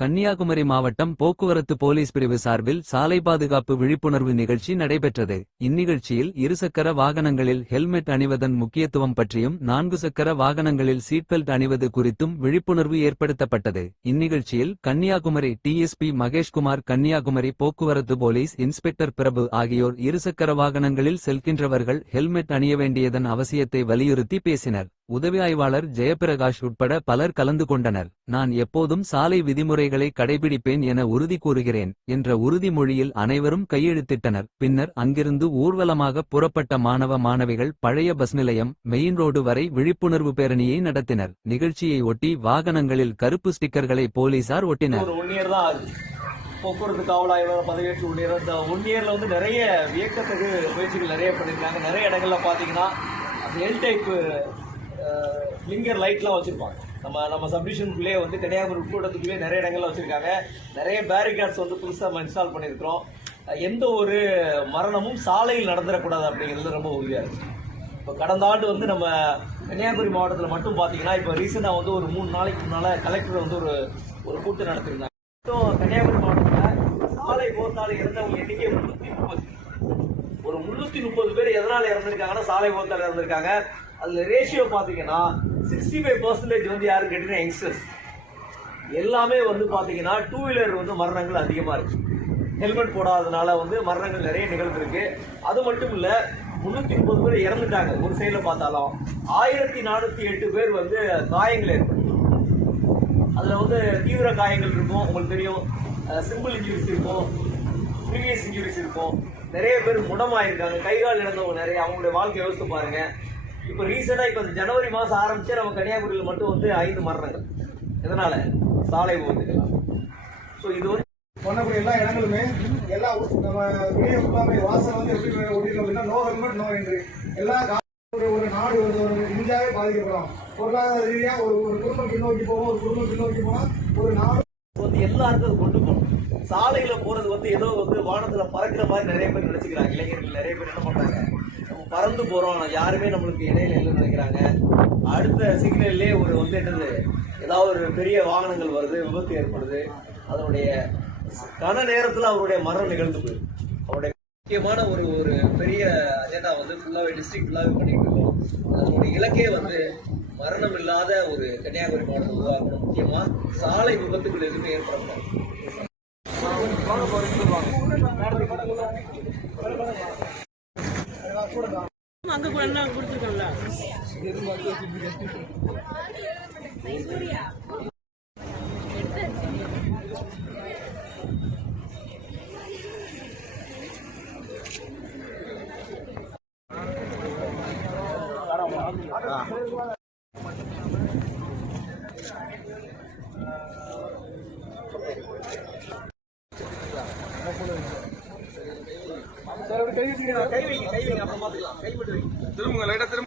கன்னியாகுமரி மாவட்டம் போக்குவரத்து போலீஸ் பிரிவு சார்பில் சாலை பாதுகாப்பு விழிப்புணர்வு நிகழ்ச்சி நடைபெற்றது. இந்நிகழ்ச்சியில் இருசக்கர வாகனங்களில் ஹெல்மெட் அணிவதன் முக்கியத்துவம் பற்றியும் 4 சக்கர வாகனங்களில் சீட்பெல்ட் அணிவது குறித்தும் விழிப்புணர்வு ஏற்படுத்தப்பட்டது. இந்நிகழ்ச்சியில் கன்னியாகுமரி டிஎஸ்பி மகேஷ்குமார், கன்னியாகுமரி போக்குவரத்து போலீஸ் இன்ஸ்பெக்டர் பிரபு ஆகியோர் இருசக்கர வாகனங்களில் செல்கின்றவர்கள் ஹெல்மெட் அணிய வேண்டியதன் அவசியத்தை வலியுறுத்தி பேசினர். உதவி ஆய்வாளர் ஜெயபிரகாஷ் உட்பட பலர் கலந்து கொண்டனர். நான் எப்போதும் சாலை விதிமுறைகளை கடைபிடிப்பேன் என உறுதி கூறுகிறேன் என்ற உறுதிமொழியில் அனைவரும் கையெழுத்திட்டனர். பின்னர் அங்கிருந்து ஊர்வலமாக புறப்பட்ட மாணவ மாணவிகள் பழைய பஸ் நிலையம், மெயின் ரோடு வரை விழிப்புணர்வு பேரணியை நடத்தினர். நிகழ்ச்சியை ஒட்டி வாகனங்களில் கருப்பு ஸ்டிக்கர்களை போலீசார் ஒட்டினர். போக்குவரத்து காவல் ஆய்வாளர் பதவியேற்று இந்த 1 இயர்ல வந்து நிறைய வியக்கத்தகு முயற்சிகள் நிறைய பண்ணியிருக்காங்க. நிறைய இடங்கள்ல பார்த்தீங்கன்னா எல் டைப் லிங்கர் லைட்லாம் வச்சுருப்பாங்க. நம்ம சப்டிஷனுக்குள்ளேயே வந்து கன்னியாகுமரி உட்கூட்டத்துக்குள்ளேயே நிறைய இடங்கள்ல வச்சுருக்காங்க. நிறைய பேரிகார்ட்ஸ் வந்து புதுசாக நம்ம இன்ஸ்டால் பண்ணியிருக்கிறோம். எந்த ஒரு மரணமும் சாலையில் நடந்துடக்கூடாது அப்படிங்கிறது ரொம்ப உறுதியாக இருக்குது. இப்போ கடந்த ஆண்டு வந்து நம்ம கன்னியாகுமரி மாவட்டத்தில் மட்டும் பார்த்தீங்கன்னா இப்போ ரீசெண்டாக வந்து ஒரு 3 நாளைக்கு முன்னால் கலெக்டர் வந்து ஒரு கூட்டம் நடத்திருந்தாங்க. கன்னியாகுமரி மாவட்டத்தில் சாலை விபத்தால் இறந்தவங்க எண்ணிக்கை 330. ஒரு 330 பேர் எதனால இறந்துருக்காங்கன்னா சாலை விபத்தால் இறந்துருக்காங்க. அதுல ரேஷியோ பாத்தீங்கன்னா 65% வந்து யாரும் கேட்டீங்கன்னா யங்ஸ்டர்ஸ். எல்லாமே வந்து பாத்தீங்கன்னா 2 வீலர் வந்து மரணங்கள் அதிகமா இருக்கு. ஹெல்மெட் போடாததுனால வந்து மரணங்கள் நிறைய நிகழ்ந்திருக்கு. அது மட்டும் இல்ல, 330 பேர் இறந்துட்டாங்க. ஒரு சைட்ல பார்த்தாலும் 1408 பேர் வந்து காயங்கள் ஏற்படும். அதுல வந்து தீவிர காயங்கள் இருக்கும், உங்களுக்கு தெரியும். சிம்பிள் இன்ஜுரிஸ் இருக்கும், ப்ரீவியஸ் இன்ஜுரிஸ் இருக்கும். நிறைய பேர் முடமாயிருக்காங்க, கை கால் இழந்தவங்க நிறைய. அவங்களுடைய வாழ்க்கை யோசித்து பாருங்க. இப்போ ரீசெண்டாக இப்போ ஜனவரி மாதம் ஆரம்பிச்சு நம்ம கன்னியாகுமரியில் மட்டும் வந்து 5 மரணங்கள். எதனால? சாலை விபத்துக்கலாம். ஸோ இது வந்து பண்ணக்கூடிய எல்லா இடங்களுமே எல்லா நம்ம வெளியே ஃபுல்லாமே வாசல் வந்து எப்படி ஓட்டிருக்கோம் அப்படின்னா நோ ஹெல்மெட் நோ என்ட்ரி. எல்லா ஒரு நாடு ஒரு இந்தியாவே பாதிக்கப்படும். பொருளாதார ரீதியாக ஒரு குடும்பம் பின்னோக்கி போவோம், ஒரு குடும்பம் பின்னோக்கி போனால் ஒரு நாடு வந்து எல்லாருக்கும் அது கொண்டு போகணும். சாலையில போறது வந்து ஏதோ வந்து வானத்துல பறக்கிற மாதிரி நிறைய பேர் நினைச்சுக்கிறாங்க. இளைஞர்கள் நிறைய பேர் என்ன பண்றாங்க, நம்ம பறந்து போறோம், யாருமே நம்மளுக்கு இடையில இல்லைன்னு நினைக்கிறாங்க. அடுத்த சிக்னல்லே ஒரு வந்து என்னது, ஏதாவது ஒரு பெரிய வாகனங்கள் வருது, விபத்து ஏற்படுது. அதனுடைய கன நேரத்துல அவருடைய மரணம் நிகழ்ந்து போயிடும். அவருடைய முக்கியமான ஒரு பெரிய அஜெண்டா வந்து ஃபுல்லாவே டிஸ்ட்ரிக்ட் ஃபுல்லாவே பண்ணிட்டு இருக்கோம். அதனுடைய இலக்கே வந்து மரணம் இல்லாத ஒரு கன்னியாகுமரி மாவட்டம் உருவாக்கணும். முக்கியமா சாலை விபத்துகள் எதுவுமே ஏற்படக்கூடாது. அங்க கொடுத்துருக்கோம்ல. கை வைங்க அப்புறம் பாத்துக்கலாம். கை மட்டும் வைங்க. திரும்புங்க, லைட்டா திரும்ப.